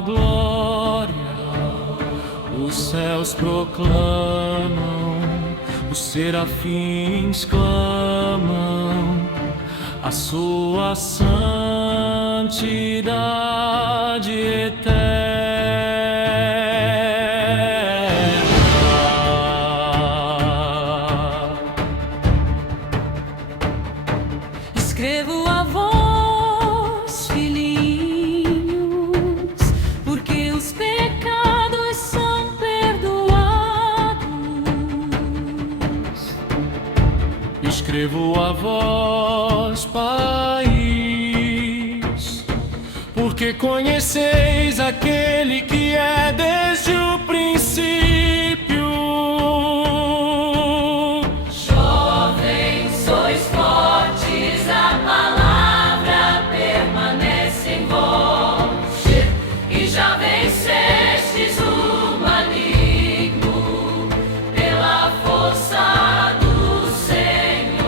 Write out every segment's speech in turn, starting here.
tua glória os céus proclamam, os serafins clamam a sua santidade eterna. Escrevo a vós, filhinhos, porque os pecados são perdoados. Escrevo a vós, país, porque conheceis aquele que é desde o princípio. Jovens, sois fortes, a palavra permanece em vós, e já vencestes o maligno pela força do Senhor.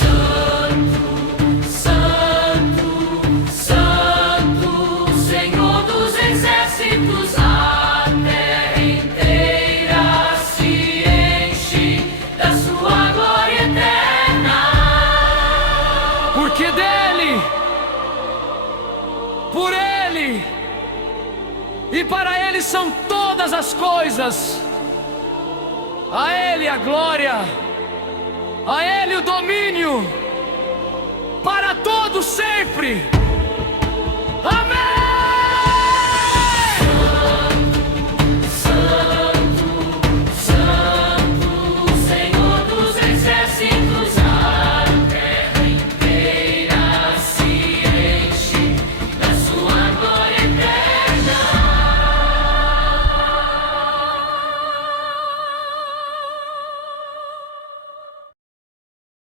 Santo, Santo, Santo, Senhor dos exércitos, a terra inteira se enche da sua glória eterna. Porque dele, por ele e para ele são todas as coisas. A ele a glória, a ele o domínio, para todos sempre. Amém.